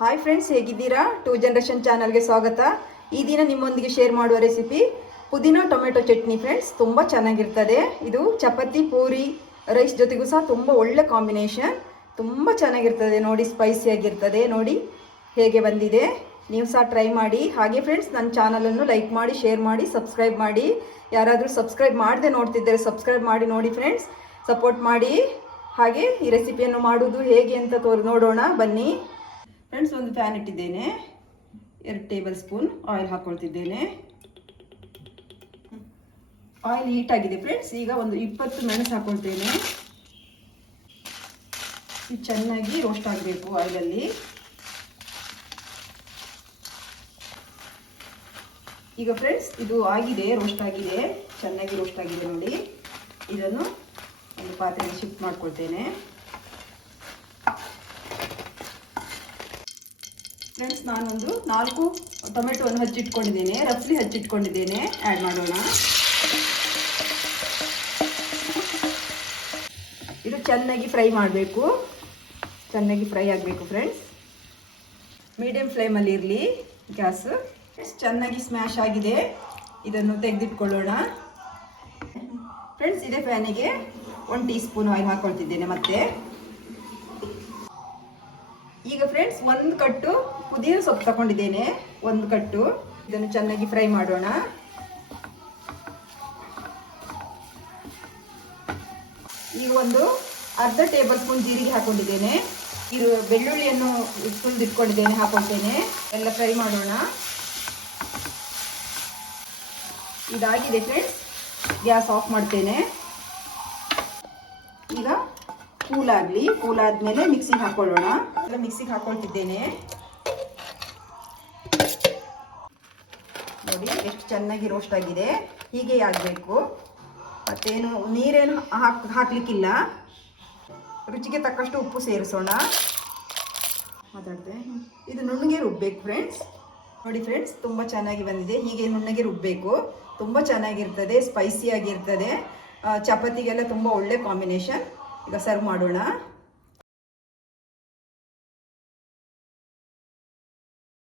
Hi friends, ಹೇಗಿದ್ದೀರಾ? Two generation ಚಾನಲ್ಗೆ ಸ್ವಾಗತ. ಈ ದಿನ ನಿಮ್ಮೊಂದಿಗೆ ಶೇರ್ ಮಾಡುವ ರೆಸಿಪಿ ಪುದೀನ ಟೊಮೆಟೊ ಚಟ್ನಿ. ಫ್ರೆಂಡ್ಸ್, ತುಂಬ ಚೆನ್ನಾಗಿರ್ತದೆ. ಇದು ಚಪಾತಿ, ಪೂರಿ, ರೈಸ್ ಜೊತೆಗೂ ಸಹ ತುಂಬ ಒಳ್ಳೆ ಕಾಂಬಿನೇಷನ್. ತುಂಬ ಚೆನ್ನಾಗಿರ್ತದೆ ನೋಡಿ, ಸ್ಪೈಸಿಯಾಗಿರ್ತದೆ. ನೋಡಿ ಹೇಗೆ ಬಂದಿದೆ, ನೀವು ಸಹ ಟ್ರೈ ಮಾಡಿ. ಹಾಗೆ ಫ್ರೆಂಡ್ಸ್, ನನ್ನ ಚಾನಲನ್ನು ಲೈಕ್ ಮಾಡಿ, ಶೇರ್ ಮಾಡಿ, ಸಬ್ಸ್ಕ್ರೈಬ್ ಮಾಡಿ. ಯಾರಾದರೂ ಸಬ್ಸ್ಕ್ರೈಬ್ ಮಾಡದೆ ನೋಡ್ತಿದ್ದಾರೆ, ಸಬ್ಸ್ಕ್ರೈಬ್ ಮಾಡಿ ನೋಡಿ ಫ್ರೆಂಡ್ಸ್, ಸಪೋರ್ಟ್ ಮಾಡಿ. ಹಾಗೆ ಈ ರೆಸಿಪಿಯನ್ನು ಮಾಡುವುದು ಹೇಗೆ ಅಂತ ನೋಡೋಣ ಬನ್ನಿ ಫ್ರೆಂಡ್ಸ್. ಒಂದು ಪ್ಯಾನ್ ಇಟ್ಟಿದ್ದೇನೆ, 2 ಟೇಬಲ್ ಸ್ಪೂನ್ ಆಯಿಲ್ ಹಾಕೊಳ್ತಿದ್ದೇನೆ. ಆಯಿಲ್ ಹೀಟ್ ಆಗಿದೆ ಫ್ರೆಂಡ್ಸ್. ಈಗ ಒಂದು 20 ಮೆಣಸು ಹಾಕೊಳ್ತೇನೆ. ಇದು ಚೆನ್ನಾಗಿ ರೋಸ್ಟ್ ಆಗಬೇಕು ಆಯಿಲಲ್ಲಿ. ಈಗ ಫ್ರೆಂಡ್ಸ್, ಇದು ಆಗಿದೆ, ರೋಸ್ಟ್ ಆಗಿದೆ, ಚೆನ್ನಾಗಿ ರೋಸ್ಟ್ ಆಗಿದೆ ನೋಡಿ. ಇದನ್ನು ಒಂದು ಪಾತ್ರೆಗೆ ಶಿಫ್ಟ್ ಮಾಡ್ಕೊಳ್ತೇನೆ. ಫ್ರೆಂಡ್ಸ್, ನಾನೊಂದು 4 ಟೊಮೆಟೊವನ್ನು ಹಚ್ಚಿಟ್ಕೊಂಡಿದ್ದೇನೆ, ರಫ್ಲಿ ಹಚ್ಚಿಟ್ಕೊಂಡಿದ್ದೇನೆ. ಆ್ಯಡ್ ಮಾಡೋಣ. ಇದು ಚೆನ್ನಾಗಿ ಫ್ರೈ ಮಾಡಬೇಕು, ಚೆನ್ನಾಗಿ ಫ್ರೈ ಆಗಬೇಕು ಫ್ರೆಂಡ್ಸ್. ಮೀಡಿಯಂ ಫ್ಲೇಮಲ್ಲಿ ಇರಲಿ ಗ್ಯಾಸ್. ಚೆನ್ನಾಗಿ ಸ್ಮ್ಯಾಶ್ ಆಗಿದೆ, ಇದನ್ನು ತೆಗೆದಿಟ್ಕೊಳ್ಳೋಣ ಫ್ರೆಂಡ್ಸ್. ಇದೇ ಪ್ಯಾನಿಗೆ 1 ಟೀ ಸ್ಪೂನ್ ಆಯಿಲ್ ಹಾಕೊಳ್ತಿದ್ದೇನೆ ಮತ್ತೆ. ಈಗ ಫ್ರೆಂಡ್ಸ್, 1 ಕಟ್ಟು ಪುದೀನ ಸೊಪ್ಪು ತಗೊಂಡಿದ್ದೇನೆ, 1 ಕಟ್ಟು. ಇದನ್ನು ಚೆನ್ನಾಗಿ ಫ್ರೈ ಮಾಡೋಣ. ಈಗ ಒಂದು ಅರ್ಧ ಟೇಬಲ್ ಸ್ಪೂನ್ ಜೀರಿಗೆ ಹಾಕೊಂಡಿದ್ದೇನೆ. ಇದು ಬೆಳ್ಳುಳ್ಳಿಯನ್ನು ಇಟ್ಕೊಂಡಿದ್ದೇನೆ, ಹಾಕೊಳ್ತೇನೆ. ಎಲ್ಲ ಫ್ರೈ ಮಾಡೋಣ. ಇದಾಗಿದೆ ಫ್ರೆಂಡ್ಸ್, ಗ್ಯಾಸ್ ಆಫ್ ಮಾಡ್ತೇನೆ. ಈಗ ಕೂಲ್ ಆದ್ಮೇಲೆ ಮಿಕ್ಸಿಗೆ ಹಾಕೊಳ್ಳೋಣ. ಎಲ್ಲ ಮಿಕ್ಸಿಗೆ ಹಾಕೊಳ್ತಿದ್ದೇನೆ. ನೋಡಿ ಎಷ್ಟು ಚೆನ್ನಾಗಿ ರೋಸ್ಟ್ ಆಗಿದೆ. ಹೀಗೆ ಆಗಬೇಕು, ಮತ್ತೇನು ನೀರೇನು ಹಾಕ್ಲಿಕ್ಕಿಲ್ಲ. ರುಚಿಗೆ ತಕ್ಕಷ್ಟು ಉಪ್ಪು ಸೇರಿಸೋಣ. ಮಾತಾಡ್ತೆ. ಇದು ನುಣ್ಣಗೆ ರುಬ್ಬೇಕು ಫ್ರೆಂಡ್ಸ್. ನೋಡಿ ಫ್ರೆಂಡ್ಸ್, ತುಂಬ ಚೆನ್ನಾಗಿ ಬಂದಿದೆ. ಹೀಗೆ ನುಣ್ಣಗೆ ರುಬ್ಬೇಕು, ತುಂಬ ಚೆನ್ನಾಗಿರ್ತದೆ, ಸ್ಪೈಸಿಯಾಗಿರ್ತದೆ. ಚಪಾತಿಗೆಲ್ಲ ತುಂಬ ಒಳ್ಳೆ ಕಾಂಬಿನೇಷನ್. ಈಗ ಸರ್ವ್ ಮಾಡೋಣ.